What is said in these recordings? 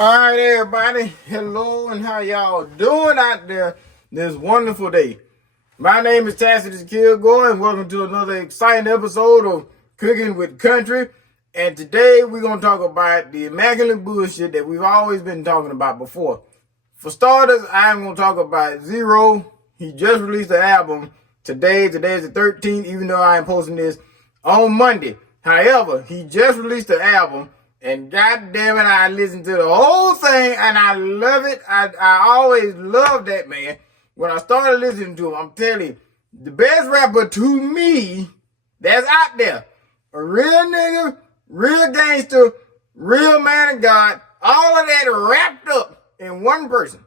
All right, everybody. Hello, and how y'all doing out there this wonderful day? My name is Tacitus Kilgore, and welcome to another exciting episode of Cooking with Country. And today we're going to talk about the immaculate bullshit that we've always been talking about before. For starters, I'm going to talk about Zero. He just released an album today. Today is the 13th, even though I am posting this on Monday. However, he just released an album. And goddamn it, I listened to the whole thing, and I love it. I always love that man. When I started listening to him, I'm telling you, the best rapper to me that's out there. A real nigga, real gangster, real man of God. All of that wrapped up in one person.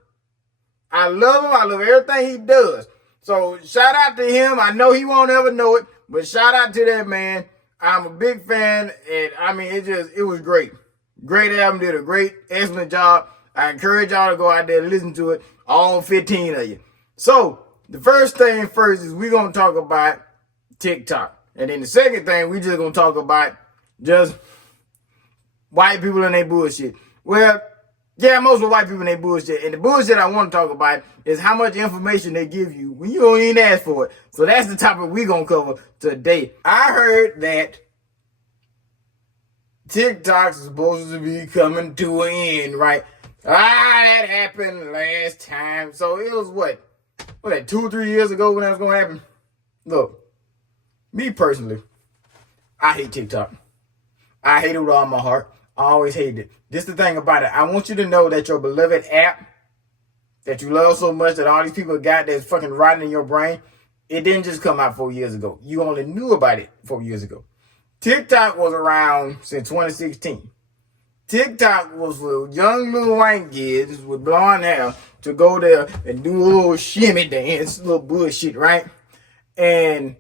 I love him. I love everything he does. So shout out to him. I know he won't ever know it, but shout out to that man. I'm a big fan, and I mean, it was great. Great album, did a great, excellent job. I encourage y'all to go out there and listen to it, all 15 of you. So, the first thing first is we're going to talk about TikTok. And then the second thing, we just going to talk about just white people and their bullshit. Well, yeah, most of white people and their bullshit. And the bullshit I want to talk about is how much information they give you when you don't even ask for it. So that's the topic we're going to cover today. I heard that TikTok's supposed to be coming to an end, right? That happened last time. So it was what 2 or 3 years ago when that was going to happen? Look, me personally, I hate TikTok. I hate it with all my heart. I always hated it. This is the thing about it. I want you to know that your beloved app that you love so much that all these people got that's fucking rotting in your brain, it didn't just come out 4 years ago. You only knew about it 4 years ago. TikTok was around since 2016. TikTok was for young little white kids with blonde hair to go there and do a little shimmy dance, little bullshit, right? And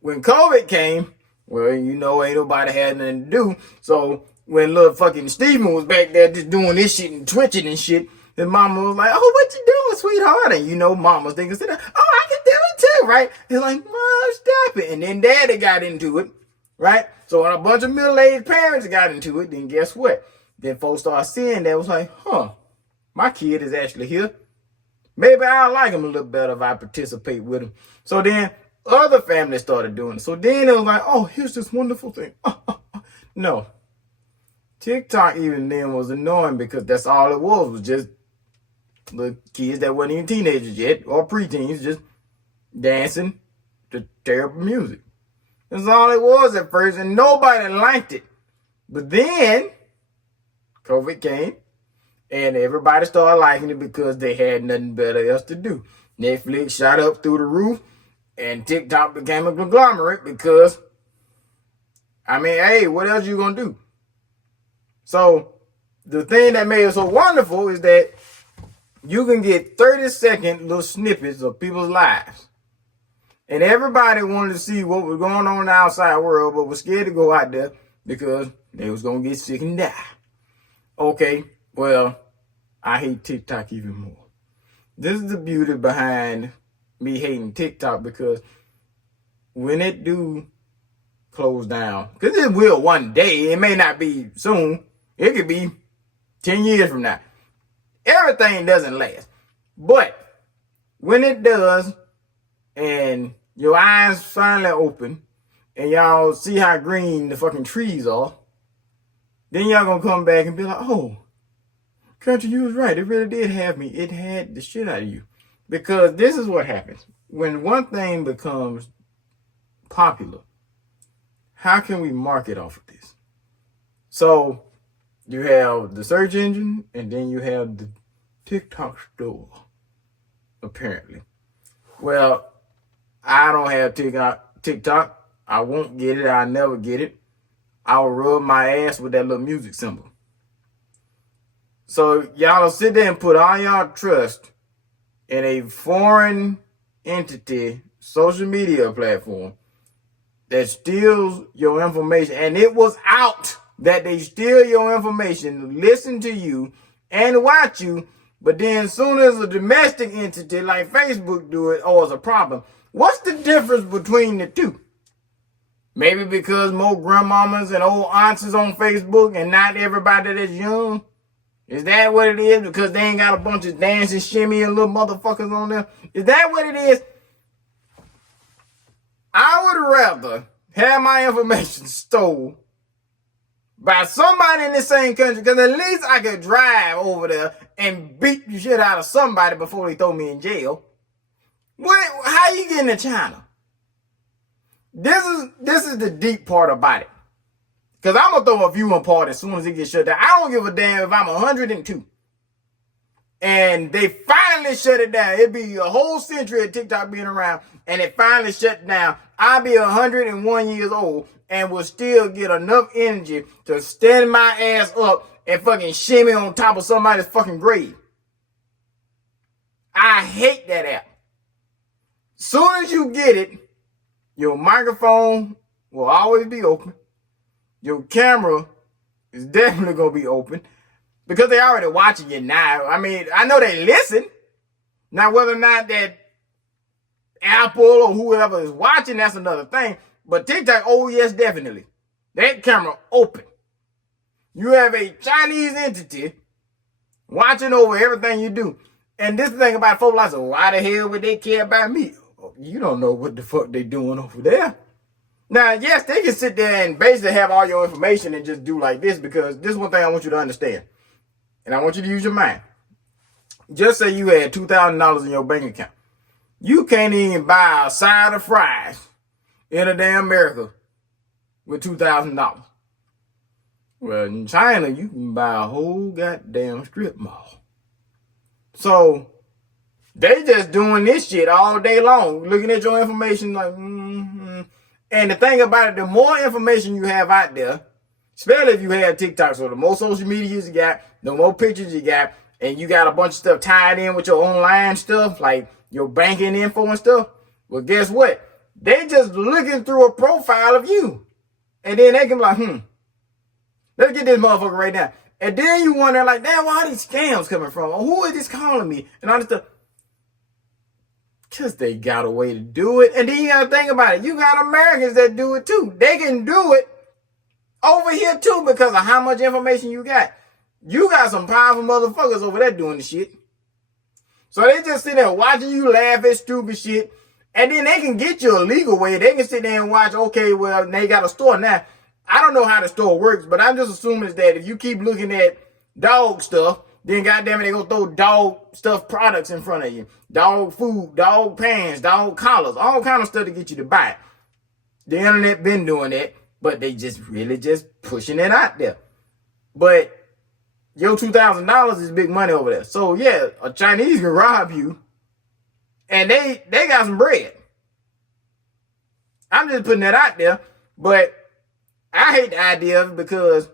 when COVID came, well, you know, ain't nobody had nothing to do. So when little fucking Steven was back there just doing this shit and twitching and shit, his mama was like, "Oh, what you doing, sweetheart?" And you know, mama's thinking, "Oh, I can do it too," right? He's like, "Mom, stop it." And then daddy got into it, right? So when a bunch of middle-aged parents got into it, then guess what? Then folks started seeing that, was like, my kid is actually here. Maybe I'll like him a little better if I participate with him. So then other families started doing it. So then it was like, oh, here's this wonderful thing. No. TikTok even then was annoying because that's all it was just the kids that weren't even teenagers yet or preteens just dancing to terrible music. That's all it was at first, and nobody liked it. But then COVID came, and everybody started liking it because they had nothing better else to do. Netflix shot up through the roof, and TikTok became a conglomerate because, I mean, hey, what else you gonna do? So the thing that made it so wonderful is that you can get 30-second little snippets of people's lives. And everybody wanted to see what was going on in the outside world, but was scared to go out there because they was going to get sick and die. Okay, well, I hate TikTok even more. This is the beauty behind me hating TikTok, because when it do close down, because it will one day, it may not be soon, it could be 10 years from now. Everything doesn't last. But when it does, and your eyes finally open, and y'all see how green the fucking trees are, then y'all gonna come back and be like, oh, Country, you was right. It really did have me. It had the shit out of you. Because this is what happens. When one thing becomes popular, how can we market off of this? So you have the search engine, and then you have the TikTok store, apparently. Well, I don't have TikTok. I won't get it. I'll never get it. I'll rub my ass with that little music symbol. So y'all will sit there and put all y'all trust in a foreign entity, social media platform that steals your information. And it was out that they steal your information, listen to you, and watch you. But then as soon as a domestic entity like Facebook do it, oh, it's a problem. What's the difference between the two? Maybe because more grandmamas and old aunts is on Facebook and not everybody that's young. Is that what it is? Because they ain't got a bunch of dancing, shimmy and little motherfuckers on there? Is that what it is? I would rather have my information stolen by somebody in the same country, because at least I could drive over there and beat the shit out of somebody before they throw me in jail. How you getting to China? This is the deep part about it. Because I'm going to throw a viewing part as soon as it gets shut down. I don't give a damn if I'm 102. And they finally shut it down. It'd be a whole century of TikTok being around, and it finally shut down. I'll be 101 years old and will still get enough energy to stand my ass up and fucking shimmy on top of somebody's fucking grave. I hate that app. Soon as you get it, your microphone will always be open. Your camera is definitely going to be open because they already watching you now. I mean, I know they listen. Now, whether or not that Apple or whoever is watching, that's another thing. But TikTok, oh yes, definitely. That camera open. You have a Chinese entity watching over everything you do. And this thing about folks like, so why the hell would they care about me? You don't know what the fuck they doing over there. Now, yes, they can sit there and basically have all your information and just do like this, because this is one thing I want you to understand. And I want you to use your mind. Just say you had $2,000 in your bank account. You can't even buy a side of fries in a damn America with $2,000. Well, in China, you can buy a whole goddamn strip mall. So they just doing this shit all day long, looking at your information like, And the thing about it, the more information you have out there, especially if you have TikTok, so the more social medias you got, the more pictures you got, and you got a bunch of stuff tied in with your online stuff, like your banking info and stuff. Well, guess what? They just looking through a profile of you. And then they can be like, let's get this motherfucker right now. And then you wonder, like, damn, where are these scams coming from? Or who is this calling me? And all this stuff. Because they got a way to do it. And then you got to think about it. You got Americans that do it too. They can do it over here too because of how much information you got. You got some powerful motherfuckers over there doing the shit. So they just sit there watching you laugh at stupid shit. And then they can get you a legal way. They can sit there and watch, okay, well, they got a store now. I don't know how the store works, but I'm just assuming that if you keep looking at dog stuff, then goddamn it, they gonna throw dog stuff products in front of you. Dog food, dog pants, dog collars, all kind of stuff to get you to buy it. The internet been doing that, but they just really just pushing it out there. But your $2,000 is big money over there. So yeah, a Chinese can rob you, and they got some bread. I'm just putting that out there, but I hate the idea of it because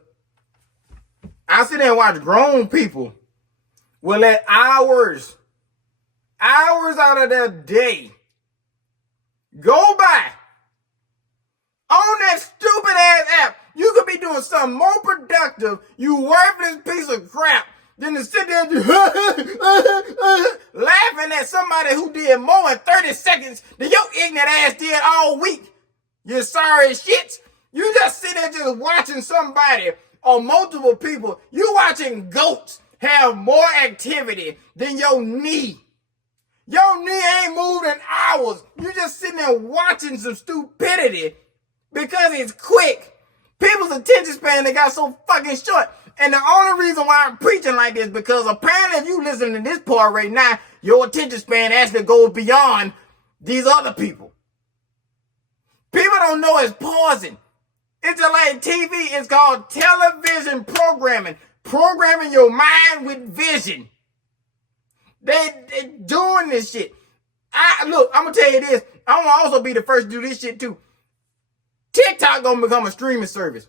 I sit there and watch grown people will let hours out of their day go by on that stupid ass app. You could be doing something more productive, you worthless piece of crap, than to sit there and laughing at somebody who did more in 30 seconds than your ignorant ass did all week. You sorry shits. You just sit there just watching somebody or multiple people. You watching goats have more activity than your knee. Your knee ain't moved in hours. You just sitting there watching some stupidity because it's quick. People's attention span, they got so fucking short. And the only reason why I'm preaching like this, because apparently if you listen to this part right now, your attention span actually goes beyond these other people. People don't know it's pausing. It's just like TV. It's called television programming. Programming your mind with vision. They doing this shit. Look, I'm going to tell you this. I'm going to also be the first to do this shit too. TikTok going to become a streaming service.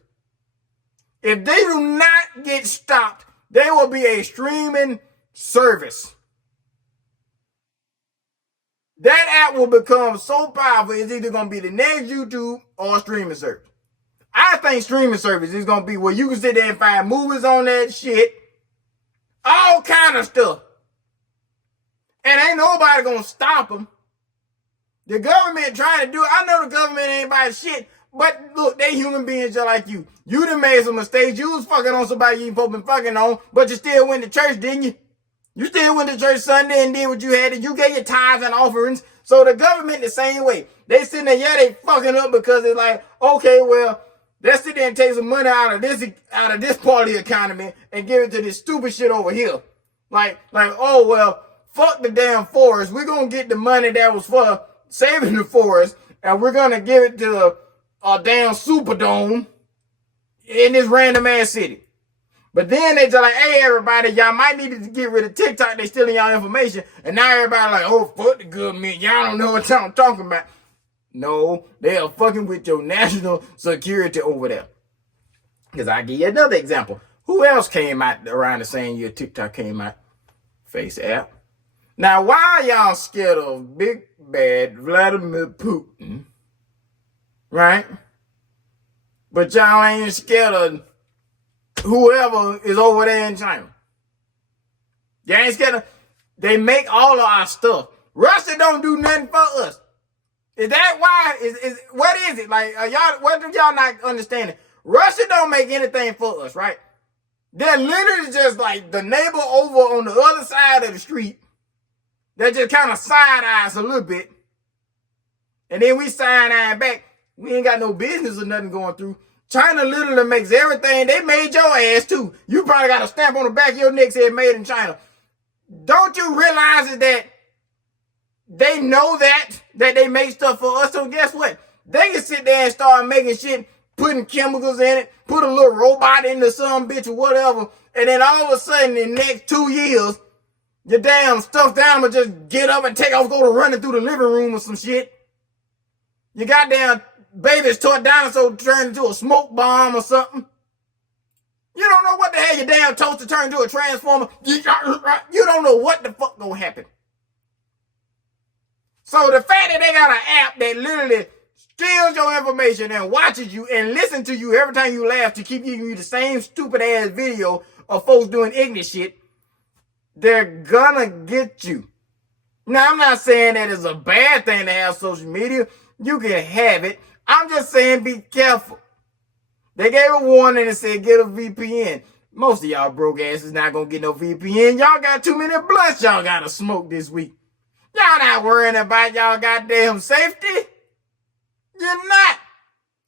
If they do not get stopped, there will be a streaming service. That app will become so powerful, it's either going to be the next YouTube or a streaming service. I think streaming service is going to be where you can sit there and find movies on that shit. All kind of stuff. And ain't nobody going to stop them. The government trying to do it. I know the government ain't about shit, But look, they human beings just like you. You done made some mistakes. You was fucking on somebody you ain't supposed to be fucking on, but you still went to church, didn't you? You still went to church Sunday and did what you had to. You gave your tithes and offerings. So the government the same way. They sitting there, yeah, they fucking up because they're like, okay, well, let's sit there and take some money out of this part of the economy and give it to this stupid shit over here. Like, oh well, fuck the damn forest. We're gonna get the money that was for saving the forest, and we're gonna give it to a damn Superdome in this random ass city. But then they just like, hey, everybody, y'all might need to get rid of TikTok. They stealing y'all information. And now everybody like, oh, fuck the government. Y'all don't know what I'm talking about. No, they are fucking with your national security over there. Because I give you another example. Who else came out around the same year TikTok came out? Face app. Now, why are y'all scared of big bad Vladimir Putin? Right? But y'all ain't scared of whoever is over there in China. You ain't scared of. They make all of our stuff. Russia don't do nothing for us. Is that why? Is what is it? Like y'all? What do y'all not understanding? Russia don't make anything for us, right? They're literally just like the neighbor over on the other side of the street. They just kind of side eyes a little bit, and then we side eye back. We ain't got no business or nothing going through. China literally makes everything. They made your ass too. You probably got a stamp on the back of your neck said made in China. Don't you realize that they know that they make stuff for us? So guess what? They can sit there and start making shit, putting chemicals in it, put a little robot in the some bitch or whatever, and then all of a sudden in the next 2 years, your damn stuffed animal just get up and take off, go to running through the living room or some shit. You goddamn baby's toy dinosaur turned into a smoke bomb or something. You don't know what the hell your damn toaster turned into a transformer. You don't know what the fuck gonna happen. So the fact that they got an app that literally steals your information and watches you and listens to you every time you laugh to keep giving you the same stupid ass video of folks doing ignorant shit, they're gonna get you. Now, I'm not saying that it's a bad thing to have social media. You can have it. I'm just saying be careful. They gave a warning and said get a VPN. Most of y'all broke asses not gonna get no VPN. Y'all got too many blunts y'all gotta smoke this week. Y'all not worrying about y'all goddamn safety. You're not.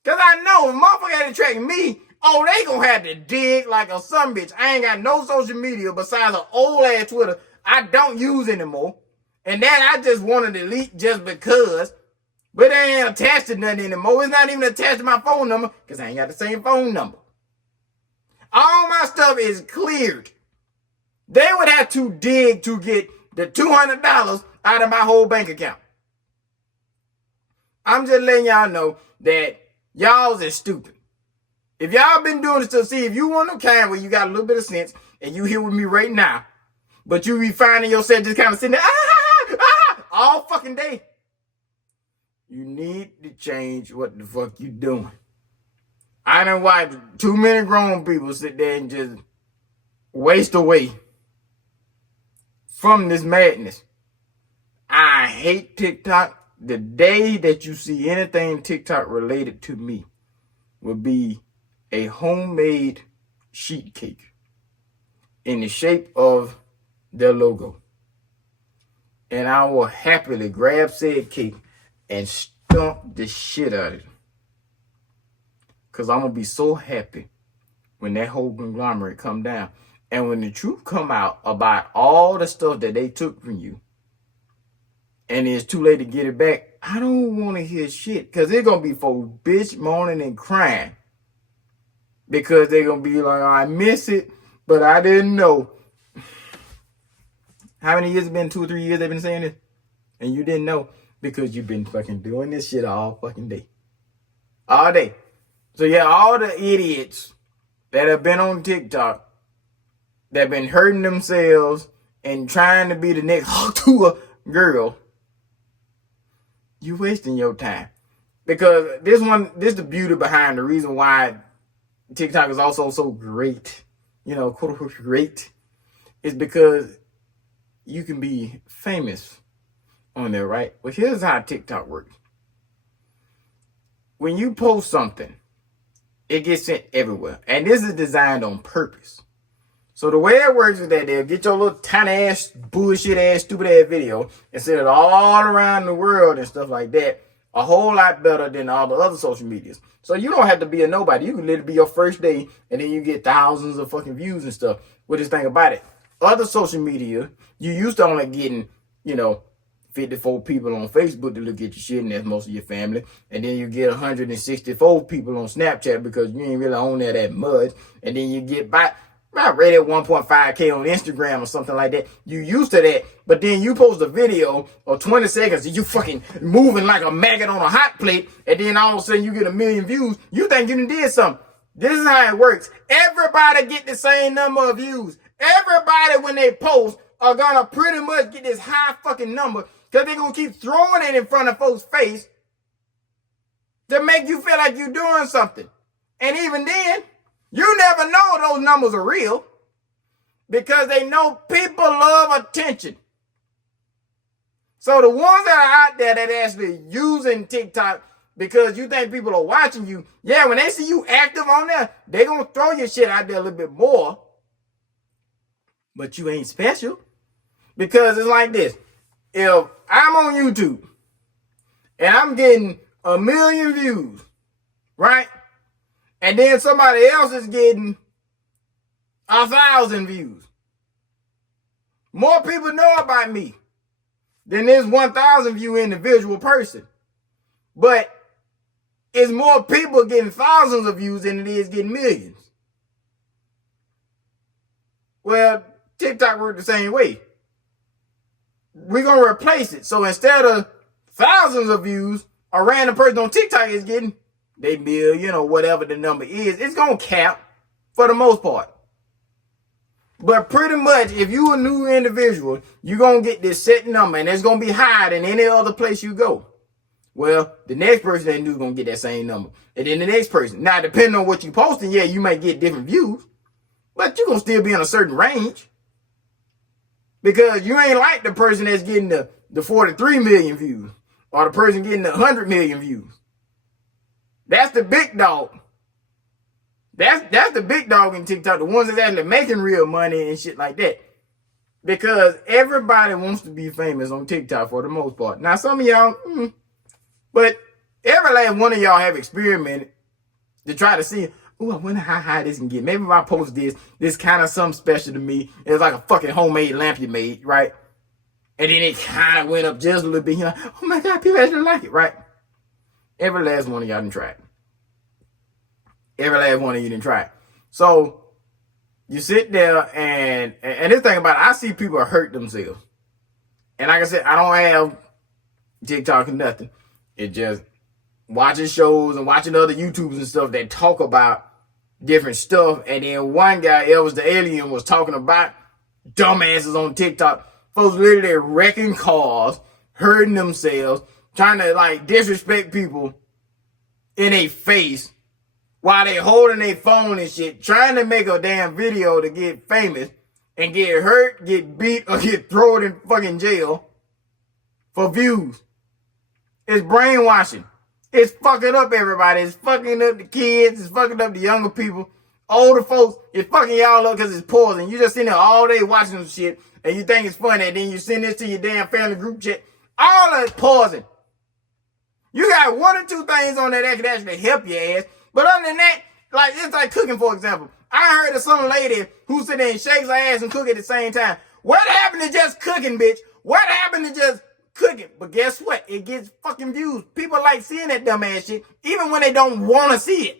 Because I know if motherfucker had to track me, oh, they gonna have to dig like a son bitch. I ain't got no social media besides an old ass Twitter I don't use anymore. And that I just wanted to delete just because. But they ain't attached to nothing anymore. It's not even attached to my phone number because I ain't got the same phone number. All my stuff is cleared. They would have to dig to get the $200 out of my whole bank account. I'm just letting y'all know that y'all's is stupid. If y'all been doing this to see if you want no kind where you got a little bit of sense and you here with me right now, but you be finding yourself just kind of sitting there all fucking day. You need to change what the fuck you doing. I done watched too many grown people sit there and just waste away from this madness. I hate TikTok. The day that you see anything TikTok related to me will be a homemade sheet cake in the shape of their logo. And I will happily grab said cake and stomp the shit out of it. Because I'm going to be so happy when that whole conglomerate come down. And when the truth come out about all the stuff that they took from you, and it's too late to get it back, I don't want to hear shit. Because they're going to be folks bitch moaning and crying. Because they're going to be like, I miss it, but I didn't know. How many years it been? 2 or 3 years they've been saying this? And you didn't know because you've been fucking doing this shit all fucking day. All day. So yeah, all the idiots that have been on TikTok that have been hurting themselves and trying to be the next to a girl, you wasting your time. Because this is the beauty behind the reason why TikTok is also so great, quote unquote great, is because you can be famous on there, right? Well, here's how TikTok works. when you post something, it gets sent everywhere. And this is designed on purpose. So the way it works is that they'll get your little tiny ass, bullshit ass, stupid ass video and send it all around the world and stuff like that. A whole lot better than all the other social medias. So you don't have to be a nobody. You can literally be your first day and then you get thousands of fucking views and stuff. But just think about it. Other social media, you used to only getting, 54 people on Facebook to look at your shit, and that's most of your family. And then you get 164 people on Snapchat because you ain't really on there that much. And then you get I read it 1.5K on Instagram or something like that. You used to that, but then you post a video of 20 seconds and you fucking moving like a maggot on a hot plate, and then all of a sudden you get 1 million views. You think you done did something. This is how it works. Everybody get the same number of views. Everybody, when they post, are gonna pretty much get this high fucking number because they're gonna keep throwing it in front of folks' face to make you feel like you're doing something. And even then, you never know those numbers are real because they know people love attention. So the ones that are out there that actually using TikTok because you think people are watching you, yeah, when they see you active on there, they're going to throw your shit out there a little bit more. But you ain't special because it's like this. If I'm on YouTube and I'm getting 1 million views, right? And then somebody else is getting 1,000 views. More people know about me than this 1,000 view individual person. But it's more people getting thousands of views than it is getting millions. Well, TikTok worked the same way. We're going to replace it. So instead of thousands of views, a random person on TikTok is getting they million or whatever the number is. It's going to cap for the most part. But pretty much, if you a new individual, you're going to get this set number, and it's going to be higher than any other place you go. Well, the next person that new is going to get that same number. And then the next person. Now, depending on what you posting, yeah, you might get different views. But you're going to still be in a certain range. Because you ain't like the person that's getting the 43 million views. Or the person getting the 100 million views. That's the big dog. That's the big dog in TikTok. The ones that's actually making real money and shit like that. Because everybody wants to be famous on TikTok for the most part. Now, some of y'all, but every last one of y'all have experimented to try to see, oh, I wonder how high this can get. Maybe if I post this kind of something special to me. It's like a fucking homemade lamp you made, right? And then it kind of went up just a little bit. You're like, oh my God, people actually like it, right? Every last one of y'all done tried. Every last one of you done tried. So you sit there and this thing about it, I see people hurt themselves. And like I said, I don't have TikTok or nothing. It just watching shows and watching other YouTubers and stuff that talk about different stuff. And then one guy, Elvis the Alien, was talking about dumbasses on TikTok. Folks literally wrecking cars, hurting themselves, trying to like disrespect people in their face while they holding their phone and shit, trying to make a damn video to get famous and get hurt, get beat, or get thrown in fucking jail for views. It's brainwashing. It's fucking up everybody. It's fucking up the kids. It's fucking up the younger people. Older folks, it's fucking y'all up because it's poison. You just sitting there all day watching some shit and you think it's funny, and then you send this to your damn family group chat. All of it's poison. You got one or two things on there that can actually help your ass. But other than that, like it's like cooking, for example. I heard of some lady who sit there and shakes her ass and cook at the same time. What happened to just cooking, bitch? What happened to just cooking? But guess what? It gets fucking views. People like seeing that dumb ass shit, even when they don't want to see it.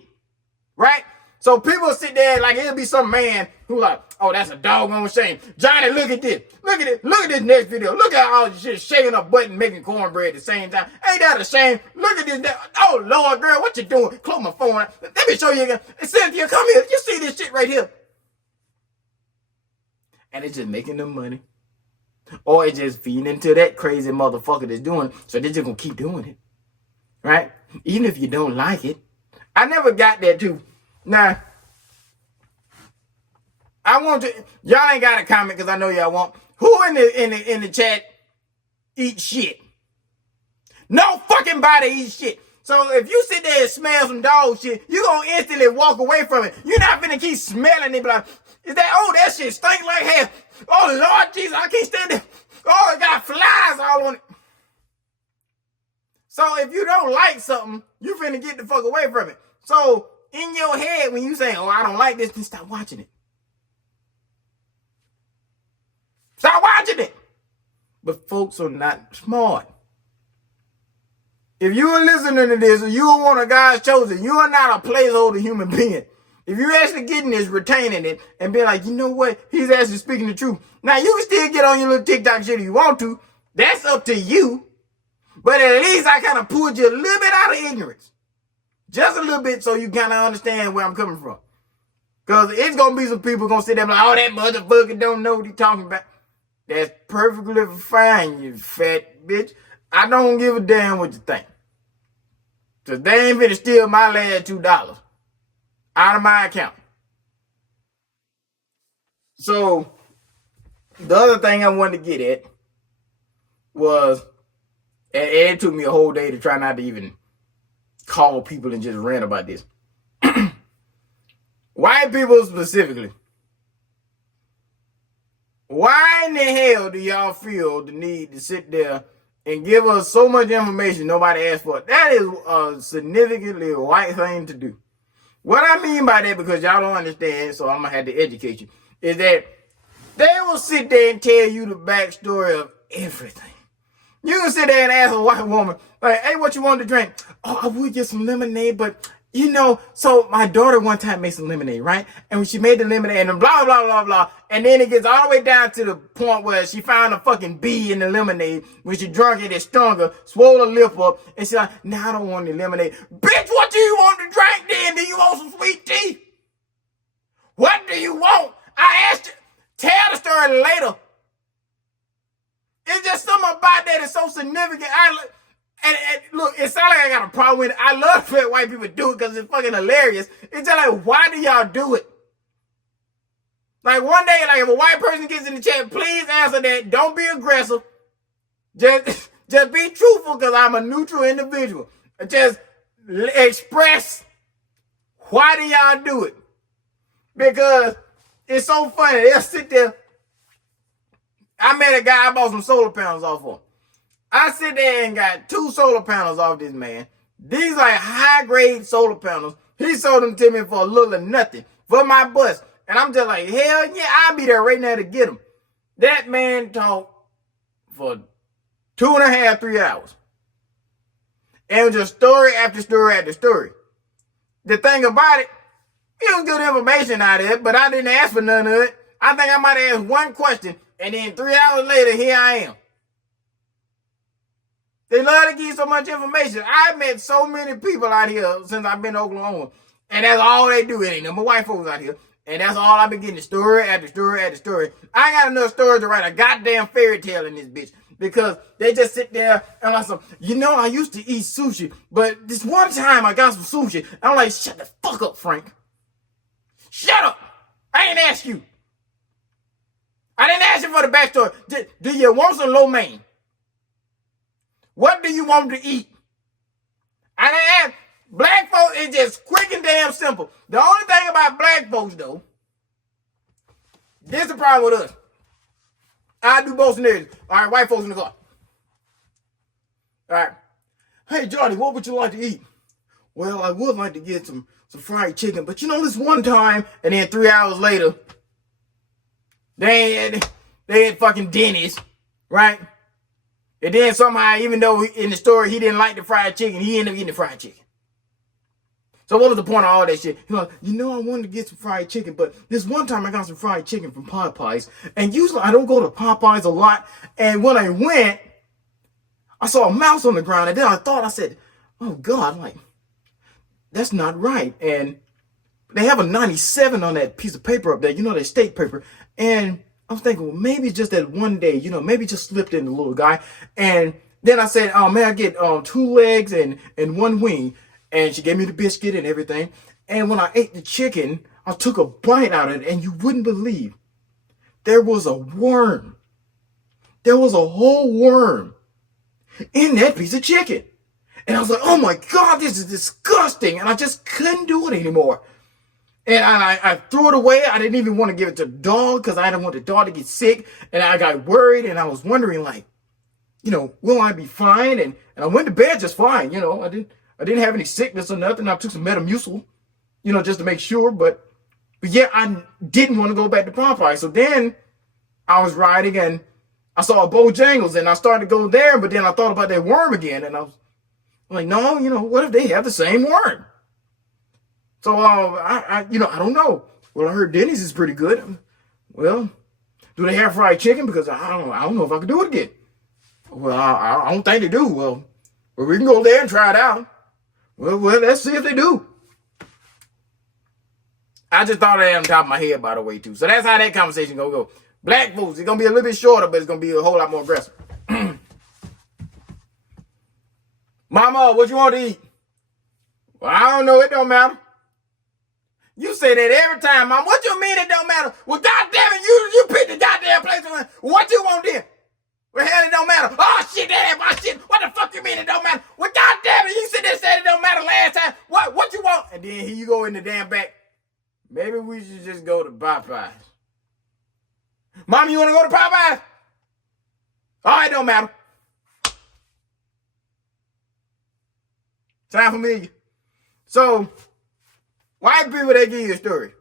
Right? So people sit there like it'll be some man who like, oh, that's a doggone shame. Johnny, look at this. Look at it. Look at this next video. Look at all this shit shaking her butt and making cornbread at the same time. Ain't that a shame? Look at this. Oh, Lord, girl, what you doing? Close my phone out. Let me show you again. Cynthia, come here. You see this shit right here? And it's just making them money. Or it's just feeding into that crazy motherfucker that's doing it. So they're just going to keep doing it. Right? Even if you don't like it. I never got that too. Now, I want to, y'all ain't got a comment because I know y'all won't. Who in the chat eats shit? No fucking body eats shit. So if you sit there and smell some dog shit, you gonna instantly walk away from it. You're not finna keep smelling it, like, is that, oh, that shit stink like hell. Oh, Lord Jesus, I can't stand it. Oh, it got flies all on it. So if you don't like something, you finna get the fuck away from it. So in your head, when you say, oh, I don't like this, then stop watching it. Stop watching it. But folks are not smart. If you are listening to this and you are one of God's chosen, you are not a placeholder human being. If you're actually getting this, retaining it, and being like, you know what? He's actually speaking the truth. Now, you can still get on your little TikTok shit if you want to. That's up to you. But at least I kind of pulled you a little bit out of ignorance. Just a little bit so you kind of understand where I'm coming from. Because it's going to be some people going to sit there like, oh, that motherfucker don't know what he's talking about. That's perfectly fine, you fat bitch. I don't give a damn what you think. Because they ain't finna steal my last $2 out of my account. So, the other thing I wanted to get at was, and it took me a whole day to try not to even call people and just rant about this. White people specifically. Why in the hell do y'all feel the need to sit there and give us so much information nobody asked for? That is a significantly white thing to do. What I mean by that, because y'all don't understand, so I'm going to have to educate you, is that they will sit there and tell you the backstory of everything. You can sit there and ask a white woman, like, hey, what you want to drink? Oh, I would get some lemonade, but, you know, so my daughter one time made some lemonade, right? And when she made the lemonade and blah, blah, blah, blah, and then it gets all the way down to the point where she found a fucking bee in the lemonade. When she drunk it, it stung her, swole her lip up, and she's like, nah, I don't want any lemonade. Bitch, what do you want to drink then? Do you want some sweet tea? What do you want? I asked you. Tell the story later. It's just something about that is so significant. And look, it sounds like I got a problem with it. I love that white people do it because it's fucking hilarious. It's just like, why do y'all do it? Like one day, like if a white person gets in the chat, please answer that. Don't be aggressive. Just be truthful because I'm a neutral individual. Just express why do y'all do it? Because it's so funny. They'll sit there. I met a guy I bought some solar panels off of. I sit there and got 2 solar panels off this man. These like high-grade solar panels. He sold them to me for a little or nothing for my bus. And I'm just like, hell yeah, I'll be there right now to get them. That man talked for 2.5, 3 hours. And it was just story after story after story. The thing about it, it was good information out of it, but I didn't ask for none of it. I think I might have asked one question, and then 3 hours later, here I am. They love to give so much information. I've met so many people out here since I've been to Oklahoma, and that's all they do. It ain't no more white folks out here, and that's all I've been getting, story after story after story. I ain't got enough stories to write a goddamn fairy tale in this bitch, because they just sit there and like, you know, I used to eat sushi, but this one time I got some sushi. I'm like, shut the fuck up, Frank. Shut up. I ain't asked you. I didn't ask you for the backstory. Do you want some lo mein? What do you want to eat? I didn't ask. Black folks is just quick and damn simple. The only thing about black folks, though, this is the problem with us. I do both scenarios. All right, white folks in the car. All right. Hey, Johnny, what would you like to eat? Well, I would like to get some fried chicken, but you know, this one time, and then 3 hours later, they had fucking Denny's, right? And then somehow, even though in the story he didn't like the fried chicken, he ended up getting the fried chicken. So what was the point of all that shit? He's like, you know, I wanted to get some fried chicken, but this one time I got some fried chicken from Popeyes. And usually I don't go to Popeyes a lot. And when I went, I saw a mouse on the ground. And then I said, oh God, I'm like, that's not right. And they have a 97 on that piece of paper up there, you know, that steak paper. And I was thinking, well, maybe it's just that one day, you know, maybe just slipped in the little guy. And then I said, oh, may I get 2 legs and 1 wing? And she gave me the biscuit and everything. And when I ate the chicken, I took a bite out of it, and you wouldn't believe there was a worm. There was a whole worm in that piece of chicken. And I was like, oh my God, this is disgusting. And I just couldn't do it anymore. And I threw it away. I didn't even want to give it to the dog because I didn't want the dog to get sick. And I got worried and I was wondering, like, will I be fine? And I went to bed just fine. I didn't have any sickness or nothing. I took some Metamucil, just to make sure. But yeah, I didn't want to go back to Popeye. So then I was riding and I saw a Bojangles and I started to go there. But then I thought about that worm again. And I was like, no, what if they have the same worm? So, I don't know. Well, I heard Denny's is pretty good. Well, do they have fried chicken? Because I don't know if I can do it again. Well, I don't think they do. Well, we can go there and try it out. Well, let's see if they do. I just thought of that on top of my head, by the way, too. So that's how that conversation gonna go. Black folks, it's gonna be a little bit shorter, but it's gonna be a whole lot more aggressive. Mama, what you want to eat? Well, I don't know. It don't matter. You say that every time, Mom. What you mean it don't matter? Well, goddamn it, you picked the goddamn place. What you want then? Well, hell, it don't matter. Oh, shit, that ain't my shit. What the fuck you mean it don't matter? Well, goddamn it, you said that said it don't matter last time. What you want? And then here you go in the damn back. Maybe we should just go to Popeyes. Mom, you want to go to Popeyes? Oh, it don't matter. Sound familiar? So, white people, they give you a story.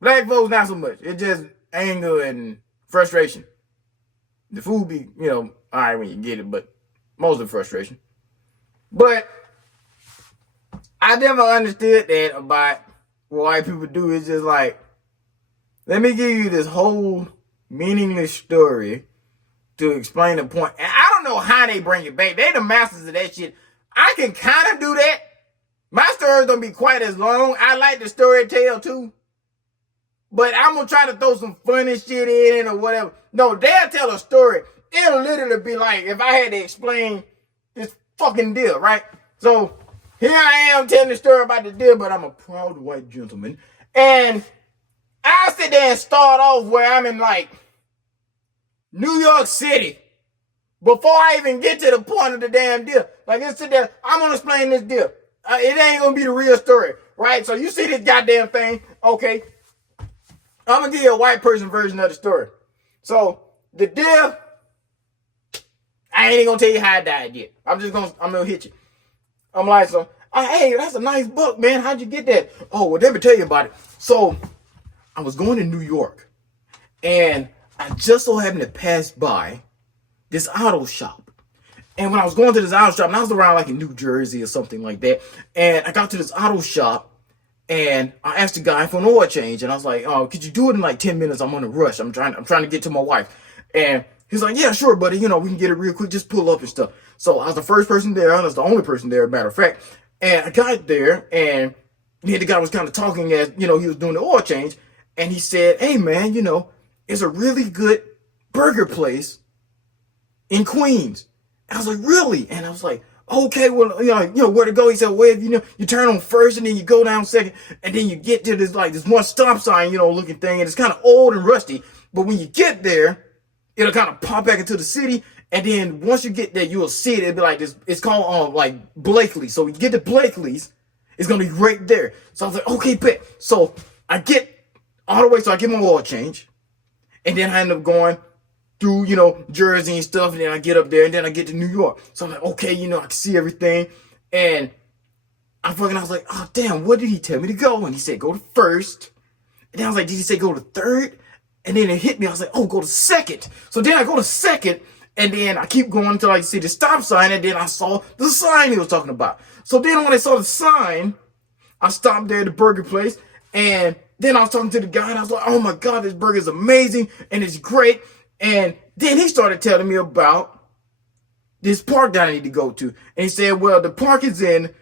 Black folks, not so much. It's just anger and frustration. The food be, all right when you get it, but mostly frustration. But I never understood that about what white people do. It's just like, let me give you this whole meaningless story to explain the point. And I don't know how they bring it back. They the masters of that shit. I can kind of do that. My stories don't be quite as long. I like the storytell too. But I'm going to try to throw some funny shit in or whatever. No, they'll tell a story. It'll literally be like if I had to explain this fucking deal, right? So here I am telling the story about the deal, but I'm a proud white gentleman. And I'll sit there and start off where I'm in like New York City before I even get to the point of the damn deal. Like, let's sit there. I'm going to explain this deal. It ain't going to be the real story, right? So you see this goddamn thing. Okay. I'm going to give you a white person version of the story. So the deal, I ain't even going to tell you how I died yet. I'm going to hit you. I'm like, hey, that's a nice book, man. How'd you get that? Oh, well, let me tell you about it. So I was going to New York and I just so happened to pass by this auto shop. And when I was going to this auto shop, and I was around like in New Jersey or something like that, and I got to this auto shop and I asked the guy for an oil change, and I was like, "Oh, could you do it in like 10 minutes? I'm on a rush. I'm trying to get to my wife." And he's like, "Yeah, sure, buddy. We can get it real quick. Just pull up and stuff." So I was the first person there. I was the only person there, matter of fact. And I got there, and the guy was kind of talking as he was doing the oil change, and he said, "Hey, man, it's a really good burger place in Queens." And I was like, "Really?" And I was like, "Okay, well, where to go?" He said, "Well, you turn on first and then you go down second, and then you get to this one stop sign, looking thing, and it's kind of old and rusty. But when you get there, it'll kind of pop back into the city, and then once you get there, you'll see it. It'll be like this. It's called like Blakely. So when you get to Blakely's, it's gonna be right there." So I was like, "Okay, bet." So I get all the way. So I get my oil change, and then I end up going through, Jersey and stuff, and then I get up there, and then I get to New York. So I'm like, okay, I can see everything, and I was like, oh, damn, what did he tell me to go? And he said, go to first, and then I was like, did he say go to third? And then it hit me, I was like, oh, go to second. So then I go to second, and then I keep going until I see the stop sign, and then I saw the sign he was talking about. So then when I saw the sign, I stopped there at the burger place, and then I was talking to the guy, and I was like, oh my God, this burger is amazing, and it's great. And then he started telling me about this park that I need to go to. And he said, well, the park is in,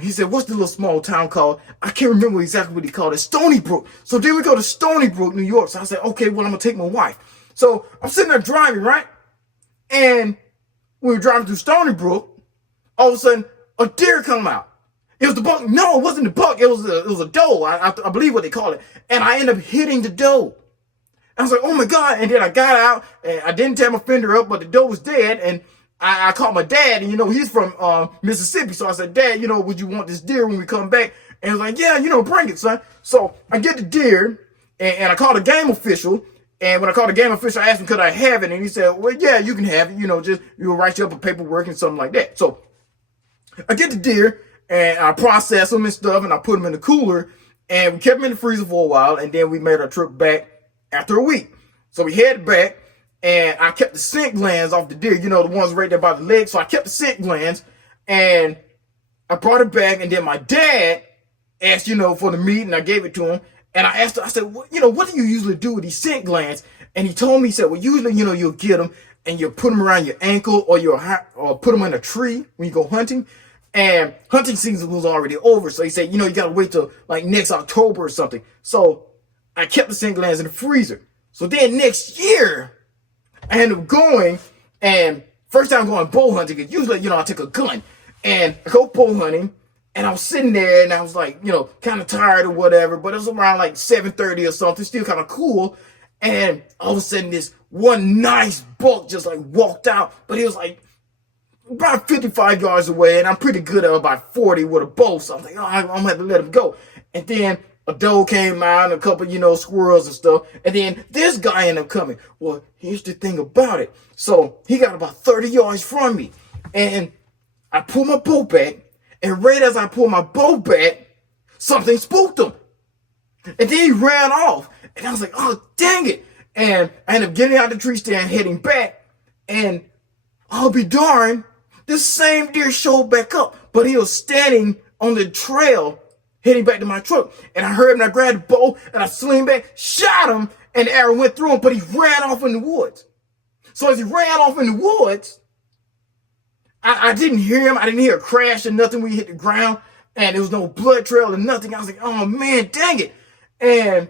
he said, what's the little small town called? I can't remember exactly what he called it. Stony Brook. So then we go to Stony Brook, New York. So I said, okay, well, I'm going to take my wife. So I'm sitting there driving, right? And we were driving through Stony Brook. All of a sudden, a deer come out. It was the buck. No, it wasn't the buck. It was a doe. I believe what they call it. And I ended up hitting the doe. I was like, oh my God. And then I got out and I didn't tear my fender up, but the doe was dead. And I called my dad, and, he's from Mississippi. So I said, Dad, would you want this deer when we come back? And he's like, yeah, bring it, son. So I get the deer, and I called a game official. And when I called the game official, I asked him, could I have it? And he said, well, yeah, you can have it. Just we'll write you up a paperwork and something like that. So I get the deer, and I process them and stuff, and I put them in the cooler, and we kept them in the freezer for a while, and then we made our trip back after a week. So we headed back, and I kept the scent glands off the deer, the ones right there by the leg. So I kept the scent glands, and I brought it back, and then my dad asked, for the meat, and I gave it to him. And I asked him, I said, what do you usually do with these scent glands? And he told me, he said, well, usually, you'll get them, and you'll put them around your ankle, or put them in a tree when you go hunting. And hunting season was already over. So he said, you got to wait till like next October or something. So I kept the scent glands in the freezer. So then next year, I ended up going, and first time going bow hunting, because usually, I take a gun, and I go bow hunting, and I was sitting there, and I was like, kind of tired or whatever, but it was around like 7:30 or something, still kind of cool, and all of a sudden, this one nice buck just like walked out, but he was like about 55 yards away, and I'm pretty good at about 40 with a bow, so I was like, I'm gonna have to let him go. And then a doe came out, and a couple, squirrels and stuff. And then this guy ended up coming. Well, here's the thing about it. So he got about 30 yards from me. And I pulled my bow back. And right as I pulled my bow back, something spooked him. And then he ran off. And I was like, oh, dang it. And I ended up getting out of the tree stand, heading back. And I'll be darned, this same deer showed back up. But he was standing on the trail heading back to my truck. And I heard him, and I grabbed the bow, and I sling back, shot him, and the arrow went through him, but he ran off in the woods. So as he ran off in the woods, I didn't hear him. I didn't hear a crash or nothing when he hit the ground, and there was no blood trail or nothing. I was like, oh, man, dang it. And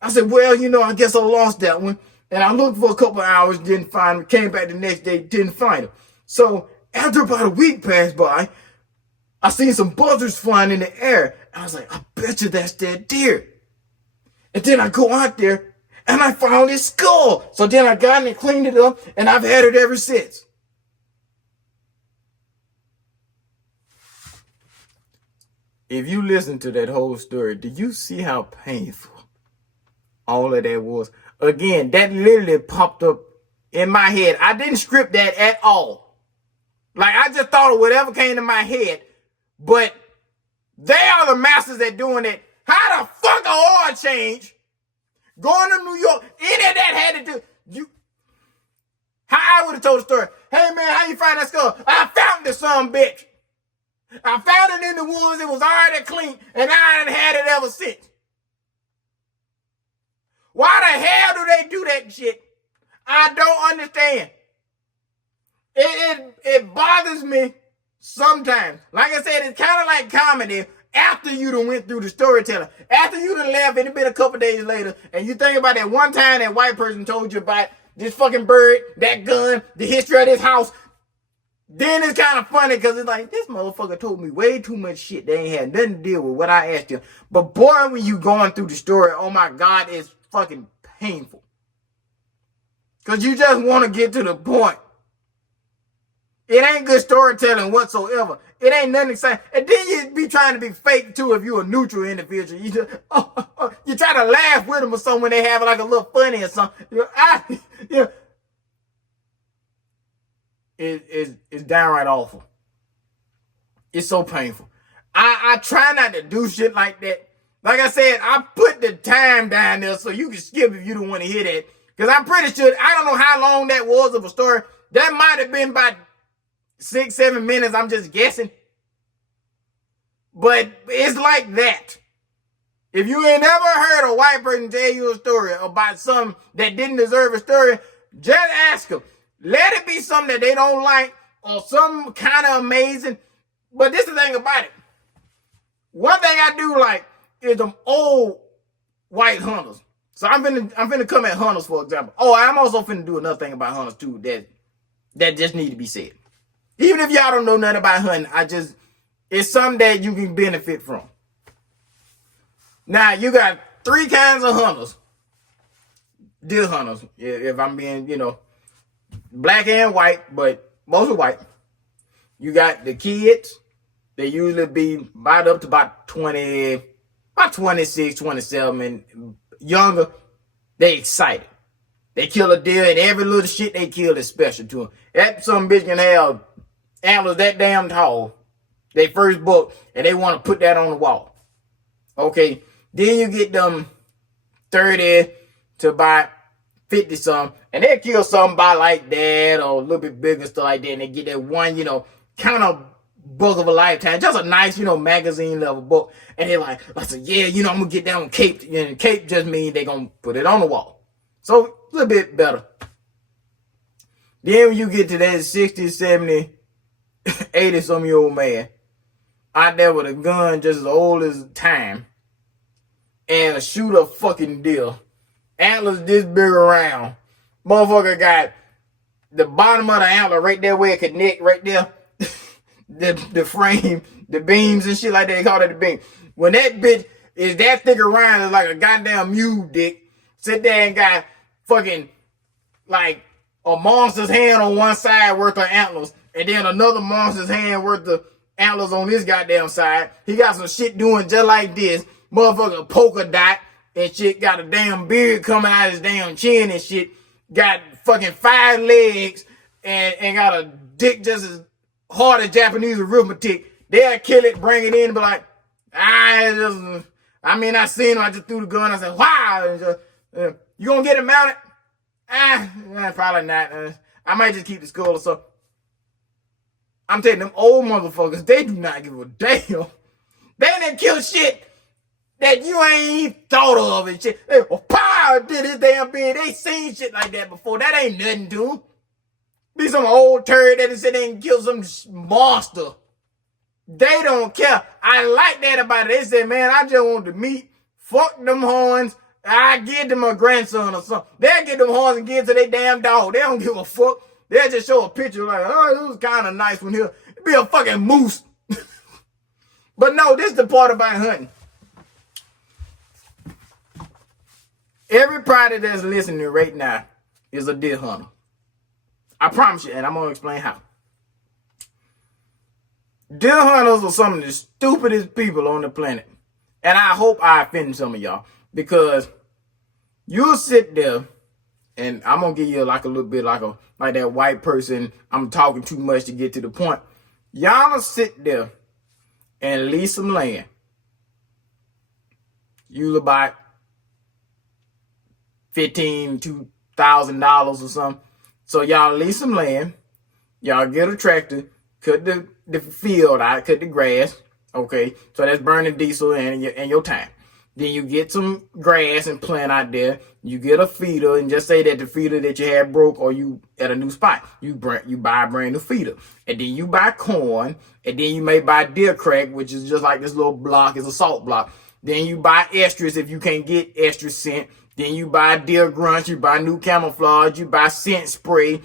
I said, well, I guess I lost that one. And I looked for a couple of hours, didn't find him. Came back the next day, didn't find him. So after about a week passed by, I seen some buzzards flying in the air. I was like, I bet you that's that deer. And then I go out there, and I found his skull. So then I got it and cleaned it up, and I've had it ever since. If you listen to that whole story, do you see how painful all of that was? Again, that literally popped up in my head. I didn't script that at all. Like, I just thought of whatever came to my head. But they are the masters at doing it. How the fuck a oil change going to New York? Any of that had to do how I would have told the story. Hey man, how you find that skull? I found this son bitch. I found it in the woods. It was already clean, and I ain't had it ever since. Why the hell do they do that shit? I don't understand. It bothers me sometimes. Like I said, it's kind of like comedy after you done went through the storytelling. After you done left, and it been a couple days later, and you think about that one time that white person told you about this fucking bird, that gun, the history of this house. Then it's kind of funny because it's like, this motherfucker told me way too much shit. They ain't had nothing to deal with what I asked him. But boy, when you going through the story, oh my God, it's fucking painful. Because you just want to get to the point. It ain't good storytelling whatsoever. It ain't nothing exciting. And then you be trying to be fake too if you're a neutral individual. You just, you try to laugh with them or something when they have like a little funny or something. It's downright awful. It's so painful. I try not to do shit like that. Like I said, I put the time down there so you can skip if you don't want to hear that. Because I'm pretty sure, I don't know how long that was of a story. That might have been about 6-7 minutes. I'm just guessing. But it's like that. If you ain't never heard a white person tell you a story about something that didn't deserve a story, just ask them. Let it be something that they don't like or something kind of amazing. But this is the thing about it. One thing I do like is them old white hunters. So I'm finna come at hunters, for example. Oh, I'm also finna do another thing about hunters too that just need to be said. Even if y'all don't know nothing about hunting, it's something that you can benefit from. Now, you got 3 kinds of hunters. Deer hunters, if I'm being, black and white, but mostly white. You got the kids. They usually be right up to about 20, about 26, 27, and younger. They excited. They kill a deer, and every little shit they kill is special to them. That some bitch can have antlers that damn tall. They first buck, and they want to put that on the wall. Okay, then you get them 30 to about 50 some, and they kill something by like that or a little bit bigger stuff like that, and they get that one, kind of buck of a lifetime, just a nice, magazine level book. And they're like, I said, yeah, I'm gonna get that one caped. And cape just means they gonna put it on the wall. So a little bit better. Then when you get to that 60, 70, 80 some year old man out there with a gun just as old as time and shoot a fucking deer. Antlers this big around. Motherfucker got the bottom of the antler right there where it connect right there. the frame, the beams and shit like that. They call it the beam. When that bitch is that thick around, it's like a goddamn mule dick. Sit there and got fucking like a monster's hand on one side worth of antlers, and then another monster's hand worth of antlers on this goddamn side. He got some shit doing just like this. Motherfucker polka dot and shit. Got a damn beard coming out of his damn chin and shit. Got fucking 5 legs and got a dick just as hard as Japanese arithmetic. They'll kill it, bring it in, and be like, I seen him. I just threw the gun. I said, wow. You gonna get it mounted? Probably not. I might just keep the skull or something. I'm telling them old motherfuckers, they do not give a damn. They didn't kill shit that you ain't thought of and shit. They did this damn thing. They seen shit like that before. That ain't nothing to them. Be some old turd that said they can kill some monster. They don't care. I like that about it. They said, man, I just want the meat. Fuck them horns. I give them a grandson or something. They'll get them horns and give it to their damn dog. They don't give a fuck. They'll just show a picture like, oh, it was kind of nice one here. It'd be a fucking moose. But no, this is the part about hunting. Everybody that's listening right now is a deer hunter. I promise you, and I'm going to explain how. Deer hunters are some of the stupidest people on the planet. And I hope I offend some of y'all. Because you'll sit there, and I'm going to give you like a little bit like that white person, I'm talking too much to get to the point. Y'all gonna sit there and lease some land. Usually about $15,000 or something. So y'all lease some land. Y'all get a tractor, cut the field out, cut the grass. Okay, so that's burning diesel and your time. Then you get some grass and plant out there. You get a feeder, and just say that the feeder that you had broke, or you at a new spot. You buy a brand new feeder, and then you buy corn, and then you may buy deer crack, which is just like this little block, it's a salt block. Then you buy estrus if you can't get estrus scent. Then you buy deer grunts. You buy new camouflage. You buy scent spray.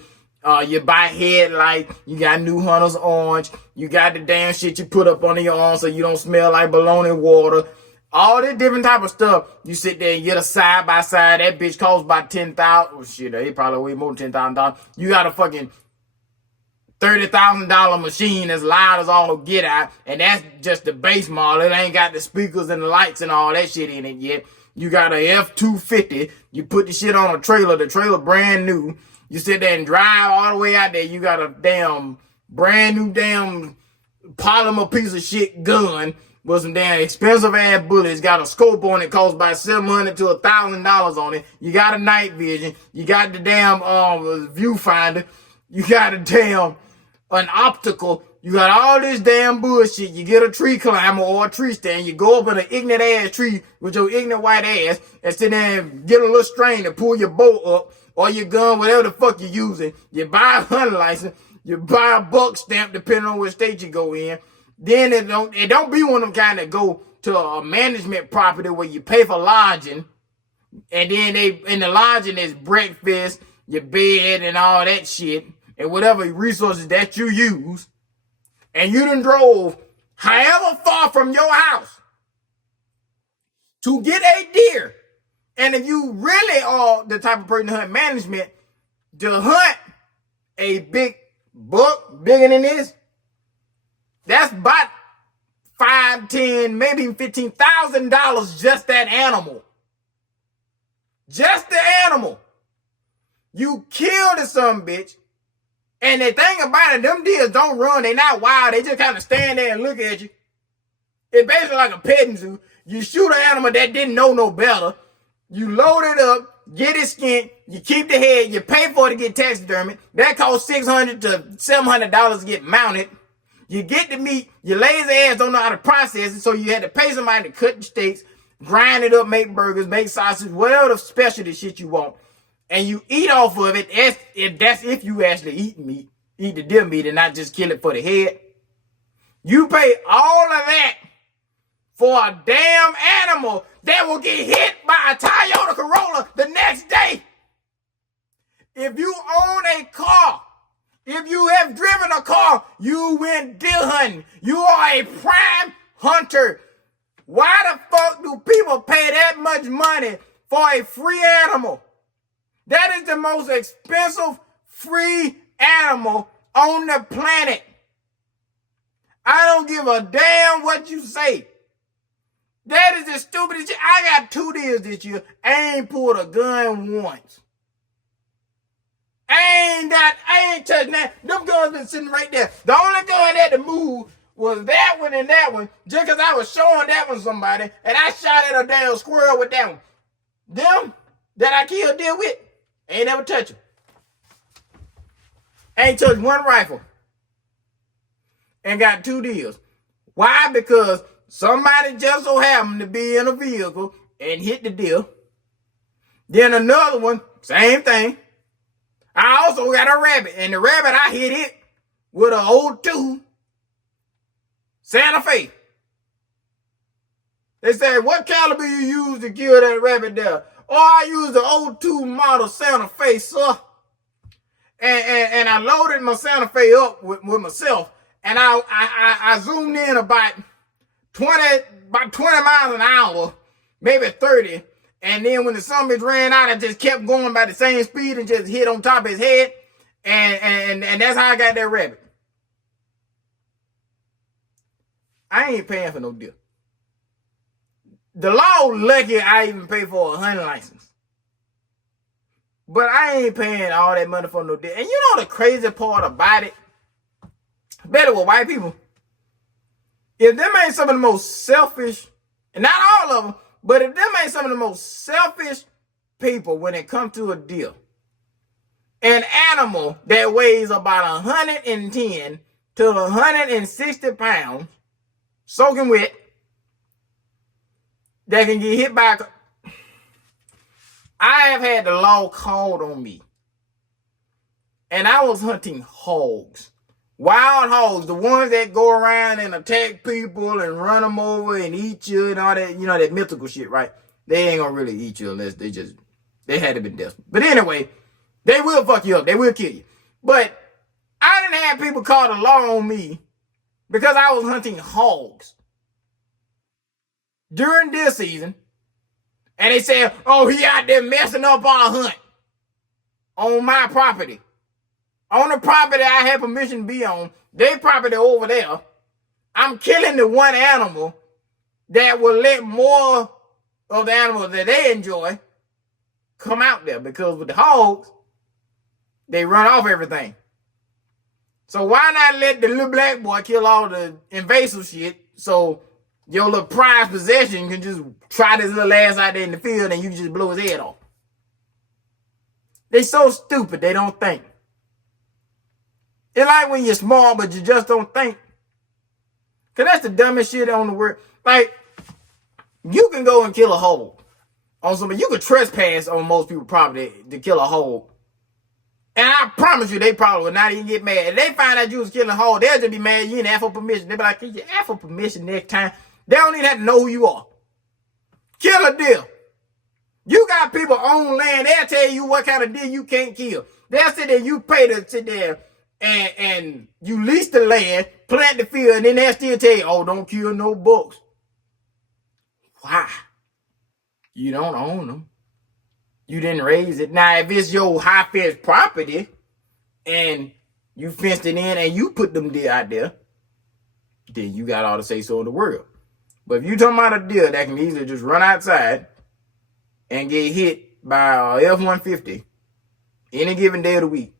You buy headlight. You got new Hunter's orange. You got the damn shit you put up under your arm so you don't smell like bologna water. All this different type of stuff. You sit there and get a side by side. That bitch costs about $10,000. Oh shit, they probably way more than $10,000. You got a fucking $30,000 machine as loud as all get out, and that's just the base model. It ain't got the speakers and the lights and all that shit in it yet. You got a F-250. You put the shit on a trailer. The trailer brand new. You sit there and drive all the way out there. You got a damn brand new damn polymer piece of shit gun with some damn expensive ass bullets. Got a scope on it, costs about $700 to $1,000 on it. You got a night vision. You got the damn viewfinder. You got a damn an optical. You got all this damn bullshit. You get a tree climber or a tree stand. You go up in an ignorant ass tree with your ignorant white ass and sit there and get a little string to pull your bow up or your gun, whatever the fuck you're using. You buy a hunting license. You buy a buck stamp depending on what state you go in. Then it don't be one of them kind that go to a management property where you pay for lodging. And then in the lodging is breakfast, your bed and all that shit. And whatever resources that you use. And you done drove however far from your house to get a deer. And if you really are the type of person to hunt management, to hunt a big buck bigger than this, that's about $5, $10, maybe $15,000 just that animal. Just the animal. You killed the son bitch. And the thing about it, them deers don't run. They not wild. They just kind of stand there and look at you. It's basically like a petting zoo. You shoot an animal that didn't know no better. You load it up, get it skinned, you keep the head, you pay for it to get taxidermied. That costs $600 to $700 to get mounted. You get the meat, your lazy ass don't know how to process it, so you had to pay somebody to cut the steaks, grind it up, make burgers, make sausage, whatever the specialty shit you want. And you eat off of it. That's if you actually eat meat, eat the deer meat and not just kill it for the head. You pay all of that for a damn animal that will get hit by a Toyota Corolla the next day. If you own a car, if you have driven a car, you went deer hunting. You are a prime hunter. Why the fuck do people pay that much money for a free animal? That is the most expensive free animal on the planet. I don't give a damn what you say. That is the stupidest shit. I got 2 deers this year. I ain't pulled a gun once. I ain't touched that. Them guns been sitting right there. The only gun that to move was that one and that one, just because I was showing that one to somebody, and I shot at a damn squirrel with that one. Them that I killed deer with, ain't never touched them. Ain't touched one rifle. And got 2 deers. Why? Because somebody just so happened to be in a vehicle and hit the deer. Then another one, same thing. I also got a rabbit, and the rabbit I hit it with an 02 Santa Fe. They said, what caliber you use to kill that rabbit there? Oh, I used the 02 model Santa Fe, sir. And I loaded my Santa Fe up with myself, and I zoomed in about 20 miles an hour, maybe 30. And then when the son bitch ran out, I just kept going by the same speed and just hit on top of his head. And that's how I got that rabbit. I ain't paying for no deal. The law lucky I even pay for a hunting license. But I ain't paying all that money for no deal. And you know the crazy part about it? Better with white people. If them ain't some of the most selfish, and not all of them, but if them ain't some of the most selfish people when it comes to a deal, an animal that weighs about 110 to 160 pounds, soaking wet, that can get hit by I have had the law called on me. And I was hunting hogs. Wild hogs, the ones that go around and attack people and run them over and eat you and all that, you know, that mythical shit, right? They ain't gonna really eat you unless they had to be desperate. But anyway, they will fuck you up. They will kill you. But I didn't have people call the law on me because I was hunting hogs during deer season. And they said, oh, he out there messing up our hunt on my property. On the property I had permission to be on, their property over there. I'm killing the one animal that will let more of the animals that they enjoy come out there. Because with the hogs, they run off everything. So why not let the little black boy kill all the invasive shit so your little prized possession can just try this little ass out there in the field and you can just blow his head off. They so stupid, they don't think. It's like when you're small, but you just don't think. Because that's the dumbest shit on the world. Like, you can go and kill a hog on somebody. You could trespass on most people's property to kill a hog. And I promise you, they probably would not even get mad. If they find out you was killing a hog, they'll just be mad you didn't ask for permission. They'll be like, can you ask for permission next time? They don't even have to know who you are. Kill a deer. You got people on land, they'll tell you what kind of deer you can't kill. They'll sit there, you pay to sit there and you lease the land, plant the field, and then they'll still tell you, oh, don't kill no bucks. Why? You don't own them. You didn't raise it. Now, if it's your high-fetched property and you fenced it in and you put them deer out there, then you got all the say so in the world. But if you talking about a deer that can easily just run outside and get hit by a F-150 any given day of the week,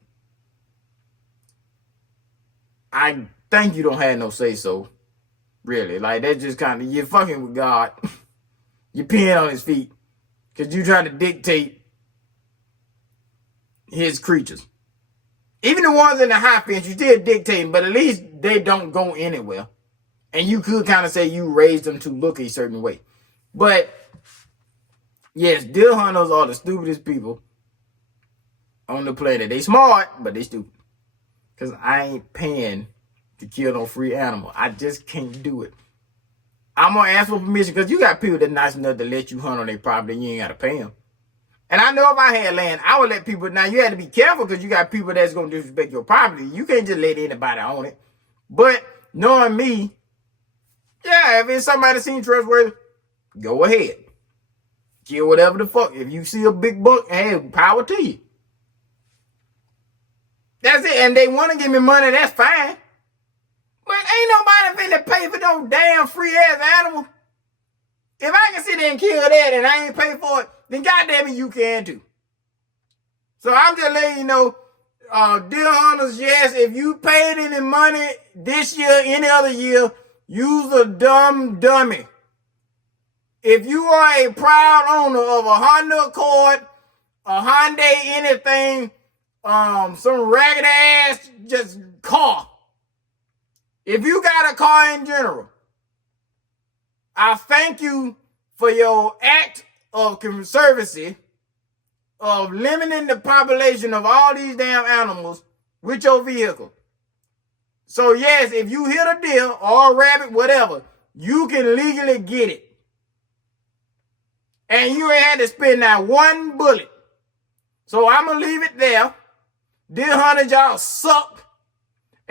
I think you don't have no say so. Really. Like, that's just kind of, you're fucking with God. You're peeing on his feet. Because you trying to dictate his creatures. Even the ones in the high fence, you still dictating, but at least they don't go anywhere. And you could kind of say you raised them to look a certain way. But, yes, deer hunters are the stupidest people on the planet. They smart, but they stupid. Because I ain't paying to kill no free animal. I just can't do it. I'm going to ask for permission because you got people that nice enough to let you hunt on their property and you ain't got to pay them. And I know if I had land, I would let people. Now, you had to be careful because you got people that's going to disrespect your property. You can't just let anybody own it. But knowing me, yeah, if it's somebody seems trustworthy, go ahead. Kill whatever the fuck. If you see a big buck, hey, power to you. That's it. And they want to give me money, that's fine. But ain't nobody finna pay for no damn free ass animal. If I can sit there and kill that and I ain't pay for it, then goddamn it, you can too. So I'm just letting you know, deer hunters, yes, if you paid any money this year, any other year, use a dummy. If you are a proud owner of a Honda Accord, a Hyundai anything, some ragged ass just car. If you got a car in general, I thank you for your act of conservancy of limiting the population of all these damn animals with your vehicle. So yes, if you hit a deer or a rabbit, whatever, you can legally get it. And you ain't had to spend that one bullet. So I'm going to leave it there. Deer hunters, y'all suck.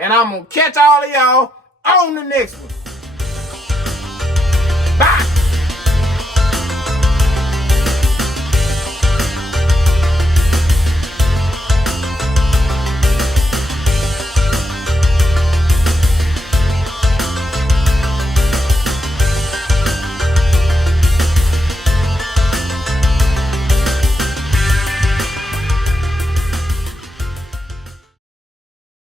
And I'm going to catch all of y'all on the next one.